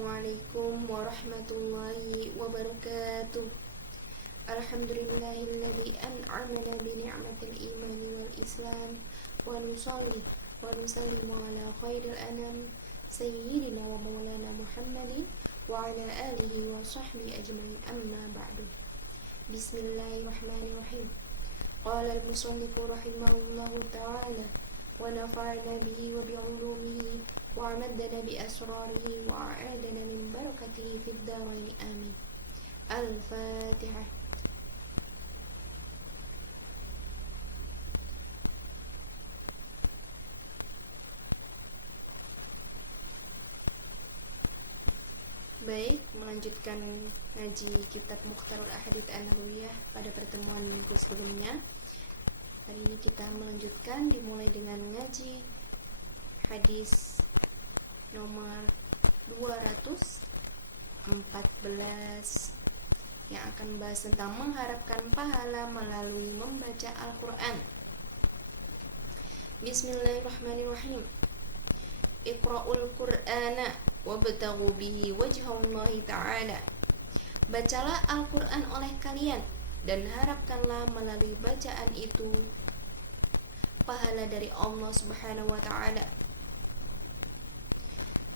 Assalamualaikum warahmatullahi wabarakatuh. Alhamdulillahilladzi an'amana bi ni'matil imani wal islam wa nusalli wa nusallimu ala khairil anam sayyidina wa maulana Muhammadin wa ala alihi wa sahbihi ajma'in, amma ba'du. Bismillahirrahmanirrahim. Qala al-musannifu rahimahullahu ta'ala wa nafa'na bihi wa bi'ulumihi wa amaddana bi asrarihi wa a'adana min barakatihi fid darain, amin. Al-Fatihah. Baik, melanjutkan ngaji kitab Mukhtarul Ahadits An-Nabawiyah pada pertemuan minggu sebelumnya. Hari ini kita melanjutkan, dimulai dengan ngaji hadis nomor 214 yang akan membahas tentang mengharapkan pahala melalui membaca Al-Quran. Bismillahirrahmanirrahim. Iqra'ul Qur'ana wabtaghu bihi wajhallahi ta'ala. Bacalah Al-Quran oleh kalian dan harapkanlah melalui bacaan itu pahala dari Allah Subhanahu wa ta'ala.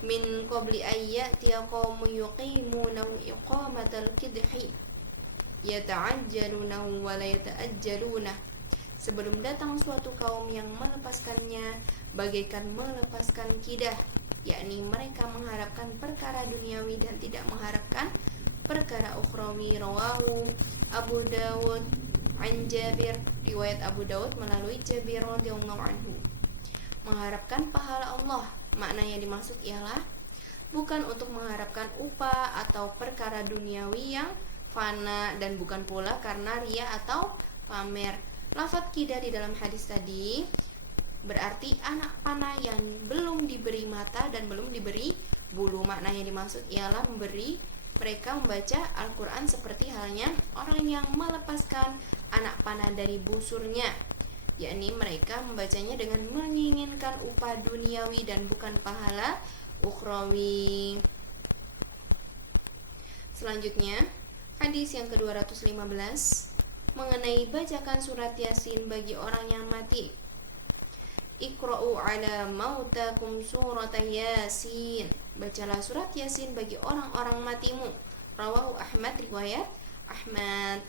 Min qabli ayyatiya qawmun yuqimunahu iqamatal kidhi yata'ajjalunahu wa la yata'ajjalunah. Sebelum datang suatu kaum yang melepaskannya bagaikan melepaskan kidah, yakni mereka mengharapkan perkara duniawi dan tidak mengharapkan perkara ukhrawi. Rawahu Abu Dawud an Jabir, riwayat Abu Dawud melalui Jabir radhiyallahu anhu. Mengharapkan pahala Allah, makna yang dimaksud ialah bukan untuk mengharapkan upah atau perkara duniawi yang fana, dan bukan pula karena riya atau pamer. Lafaz kidah di dalam hadis tadi berarti anak panah yang belum diberi mata dan belum diberi bulu. Makna yang dimaksud ialah memberi mereka membaca Al-Quran seperti halnya orang yang melepaskan anak panah dari busurnya, yakni mereka membacanya dengan menginginkan upah duniawi dan bukan pahala ukhrawi. Selanjutnya, hadis yang ke-215 mengenai bacakan surat Yasin bagi orang yang mati. Iqra'u ala mautakum surat Yasin. Bacalah surat Yasin bagi orang-orang matimu. Rawahu Ahmad, riwayat Ahmad.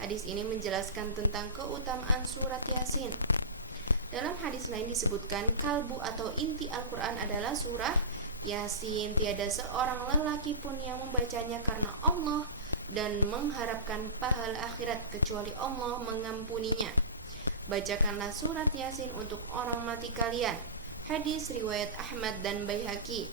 Hadis ini menjelaskan tentang keutamaan surat Yasin. Dalam hadis lain disebutkan kalbu atau inti Al-Quran adalah surah Yasin. Tiada seorang lelaki pun yang membacanya karena Allah dan mengharapkan pahala akhirat kecuali Allah mengampuninya. Bacakanlah surat Yasin untuk orang mati kalian. Hadis riwayat Ahmad dan Baihaqi.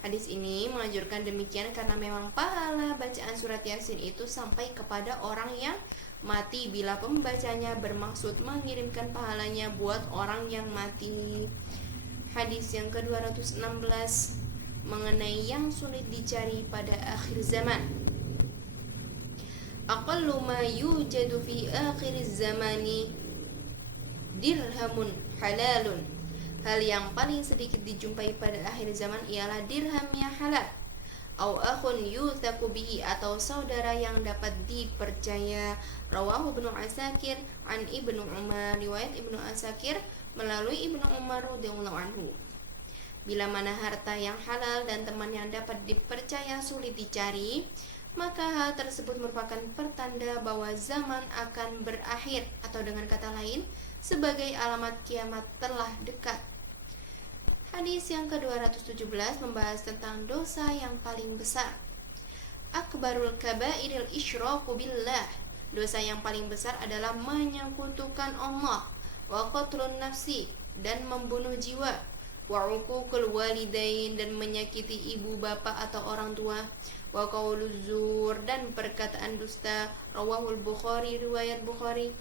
Hadis ini menganjurkan demikian karena memang pahala bacaan surat Yasin itu sampai kepada orang yang mati bila pembacanya bermaksud mengirimkan pahalanya buat orang yang mati. Hadis yang ke-216 mengenai yang sulit dicari pada akhir zaman. Aqallu ma yujadu fi akhiriz zamani dirhamun halalun. Hal yang paling sedikit dijumpai pada akhir zaman ialah dirham yang halal. Au akhun yuthaku bihi, atau saudara yang dapat dipercaya. Rawahu Ibnu Asakir an Ibnu Umar, riwayat Ibnu Asakir melalui Ibnu Umar radhiyallahu anhu. Bila mana harta yang halal dan teman yang dapat dipercaya sulit dicari, maka hal tersebut merupakan pertanda bahwa zaman akan berakhir, atau dengan kata lain, sebagai alamat kiamat telah dekat. Hadis yang ke-217 membahas tentang dosa yang paling besar. Akbarul kabairil isyraku billah. Dosa yang paling besar adalah menyekutukan Allah, wa qatlun nafsi, dan membunuh jiwa, wa uququl walidain, dan menyakiti ibu bapa atau orang tua, wa qauluz zur, dan perkataan dusta. Rawahul Bukhari, riwayat Bukhari.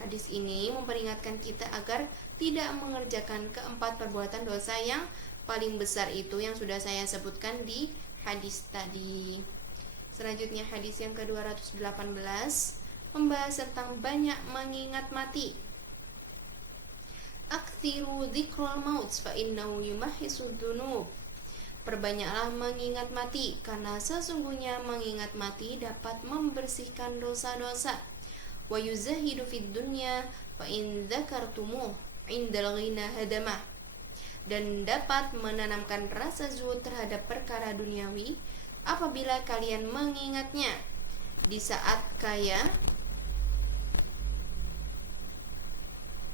Hadis ini memperingatkan kita agar tidak mengerjakan keempat perbuatan dosa yang paling besar itu yang sudah saya sebutkan di hadis tadi. Selanjutnya hadis yang ke-218 membahas tentang banyak mengingat mati. Aktsiru dzikrul maut fa innahu yumahhisud dzunub. Perbanyaklah mengingat mati, karena sesungguhnya mengingat mati dapat membersihkan dosa-dosa. Wa yuzahidu fid dunya fa in dzakartumuh indal ghina hadamah. Dan dapat menanamkan rasa zuhud terhadap perkara duniawi apabila kalian mengingatnya di saat kaya.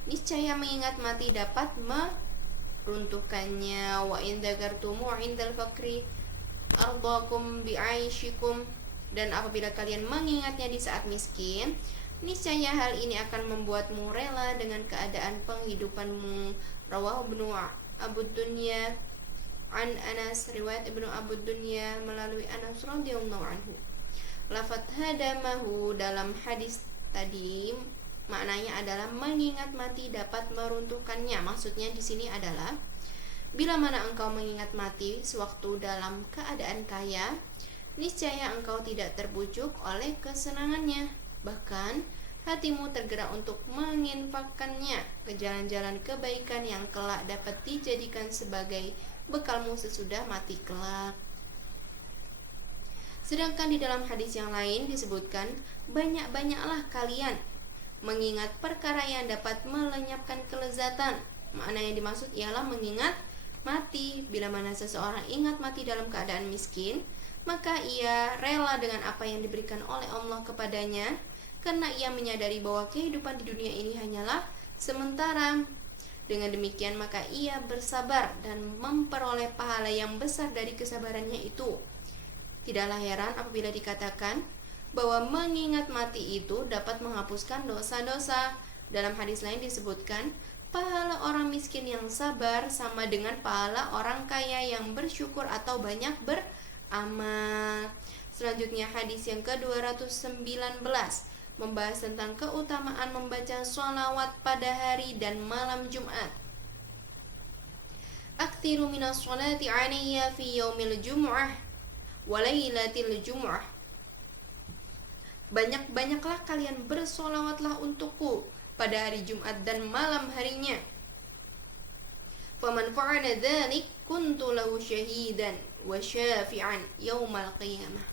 Niscaya mengingat mati dapat runtuhkannya. Wa in dzakartumu indal fakri ardakum bi'aishikum. Dan apabila kalian mengingatnya di saat miskin, niscaya hal ini akan membuatmu rela dengan keadaan penghidupanmu. Rawahu Ibnu Abu Dunya an Anas, riwayat Ibnu Abu Dunya melalui Anas radhiyallahu anhu. Lafaz hadamahu dalam hadis tadi maknanya adalah mengingat mati dapat meruntuhkannya. Maksudnya di sini adalah bila mana engkau mengingat mati sewaktu dalam keadaan kaya, niscaya engkau tidak terbujuk oleh kesenangannya. Bahkan hatimu tergerak untuk menginfakkannya ke jalan-jalan kebaikan yang kelak dapat dijadikan sebagai bekalmu sesudah mati kelak. Sedangkan di dalam hadis yang lain disebutkan, banyak-banyaklah kalian mengingat perkara yang dapat melenyapkan kelezatan. Makna yang dimaksud ialah mengingat mati. Bila mana seseorang ingat mati dalam keadaan miskin, maka ia rela dengan apa yang diberikan oleh Allah kepadanya, karena ia menyadari bahwa kehidupan di dunia ini hanyalah sementara. Dengan demikian maka ia bersabar dan memperoleh pahala yang besar dari kesabarannya itu. Tidaklah heran apabila dikatakan bahwa mengingat mati itu dapat menghapuskan dosa-dosa. Dalam hadis lain disebutkan, pahala orang miskin yang sabar sama dengan pahala orang kaya yang bersyukur atau banyak beramal. Selanjutnya hadis yang ke-219 membahas tentang keutamaan membaca sholawat pada hari dan malam Jumat. Aktsiru minas sholati alayya fi yaumil jum'ah wa lailatil jum'ah. Banyak-banyaklah kalian bersolawatlah untukku pada hari Jumat dan malam harinya. Faman fa'ala dzalik kuntu lahu syahidan wa syafi'an yaumal qiyamah.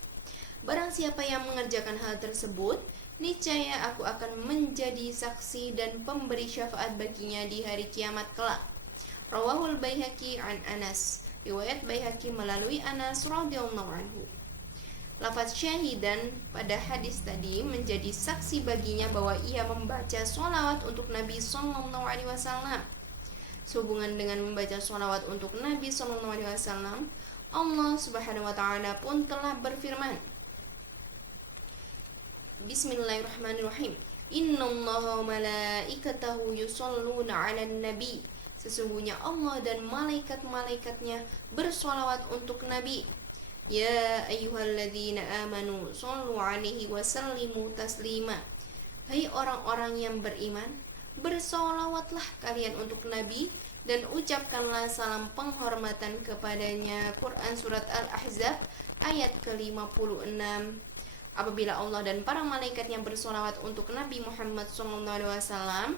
Barang siapa yang mengerjakan hal tersebut, niscaya aku akan menjadi saksi dan pemberi syafaat baginya di hari kiamat kelak. Rawahul Baihaqi an Anas, riwayat Baihaqi melalui Anas radhiyallahu anhu. Lafaz syahidan pada hadis tadi menjadi saksi baginya bahwa ia membaca sholawat untuk Nabi Sallallahu Alaihi Wasallam. Sehubungan dengan membaca sholawat untuk Nabi Sallallahu Alaihi Wasallam, Allah Subhanahu Wa Taala pun telah berfirman, Bismillahirrahmanirrahim. Innallaha wa malaikatahu yusholluna 'alan nabi. Sesungguhnya Allah dan malaikat-malaikatnya bersolawat untuk Nabi. Ya ayyuhalladzina amanu shollu 'alaihi wa sallimu taslima. Hai orang-orang yang beriman, bersolawatlah kalian untuk Nabi dan ucapkanlah salam penghormatan kepadanya. Quran Surat Al-Ahzab ayat ke-56. Apabila Allah dan para malaikatnya bersolawat untuk Nabi Muhammad SAW,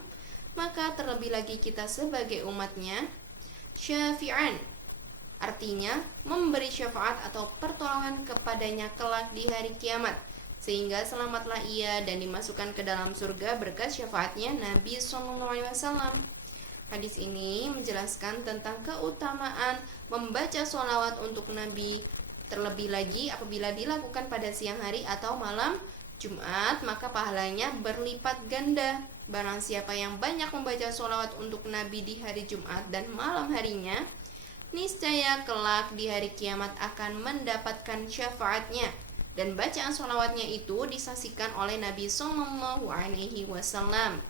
maka terlebih lagi kita sebagai umatnya, syafi'an, artinya memberi syafaat atau pertolongan kepadanya kelak di hari kiamat, sehingga selamatlah ia dan dimasukkan ke dalam surga berkat syafaatnya Nabi SAW. Hadis ini menjelaskan tentang keutamaan membaca sholawat untuk Nabi. Terlebih lagi apabila dilakukan pada siang hari atau malam Jumat, maka pahalanya berlipat ganda. Barang siapa yang banyak membaca sholawat untuk Nabi di hari Jumat dan malam harinya, niscaya kelak di hari kiamat akan mendapatkan syafaatnya. Dan bacaan sholawatnya itu disaksikan oleh Nabi Sallallahu Alaihi Wasallam.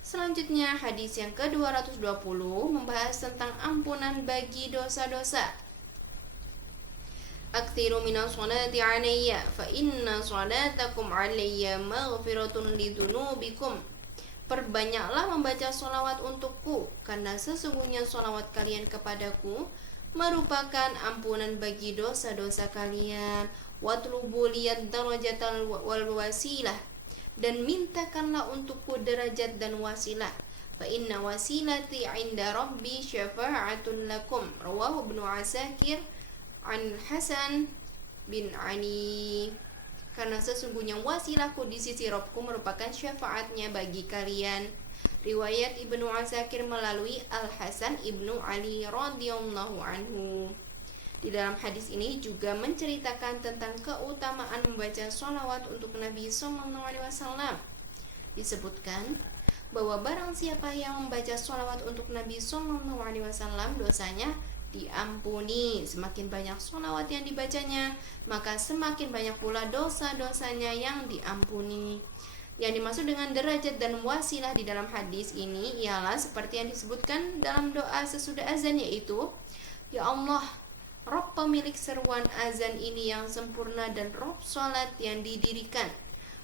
Selanjutnya hadis yang ke-220 membahas tentang ampunan bagi dosa-dosa. Aktsiru minas sholati alayya fa inna sholatakum alayya maghfiratun lidunubikum. Perbanyaklah membaca sholawat untukku, karena sesungguhnya sholawat kalian kepadaku merupakan ampunan bagi dosa-dosa kalian. Watlubu liyad darajatal wal wasilah, dan mintakanlah untukku derajat dan wasilah. Fa inna wasilati inda rabbi syafa'atun lakum. Rawahu Ibnu Asakir an Hasan bin Ali. Karena sesungguhnya wasilaku di sisi Robku merupakan syafaatnya bagi kalian. Riwayat Ibnu Asakir melalui Al-Hasan Ibnu Ali radhiyallahu anhu. Di dalam hadis ini juga menceritakan tentang keutamaan membaca sholawat untuk Nabi SAW. Disebutkan bahwa barang siapa yang membaca sholawat untuk Nabi SAW, dosanya diampuni. Semakin banyak sholawat yang dibacanya, maka semakin banyak pula dosa-dosanya yang diampuni. Yang dimaksud dengan derajat dan wasilah di dalam hadis ini ialah seperti yang disebutkan dalam doa sesudah azan, yaitu, Ya Allah, Rabb pemilik seruan azan ini yang sempurna dan Rabb salat yang didirikan,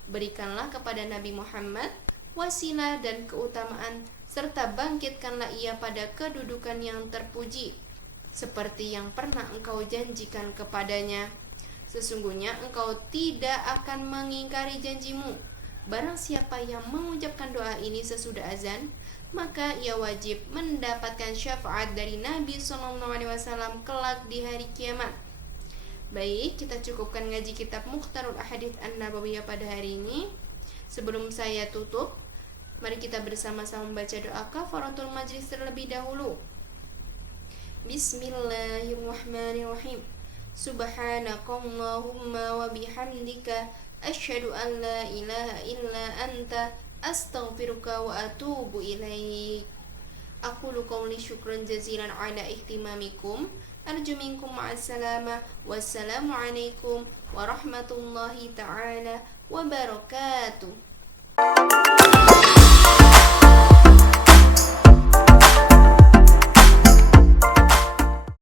berikanlah kepada Nabi Muhammad wasilah dan keutamaan, serta bangkitkanlah ia pada kedudukan yang terpuji, seperti yang pernah engkau janjikan kepadanya. Sesungguhnya engkau tidak akan mengingkari janjimu. Barang siapa yang mengucapkan doa ini sesudah azan, maka ia wajib mendapatkan syafaat dari Nabi SAW kelak di hari kiamat. Baik, kita cukupkan ngaji kitab Mukhtarul Ahadits An-Nabawiyah pada hari ini. Sebelum saya tutup, mari kita bersama-sama membaca doa kafaratul majlis terlebih dahulu. Bismillahirrahmanirrahim. Subhanakallahumma wa bihamdika asyhadu an la ilaha illa anta astaghfiruka wa atubu ilaik. Aqulu qawli syukran jazilan ala ihtimamikum. Arju minkum ma'assalamah. Wassalamualaikum warahmatullahi ta'ala wabarakatuh.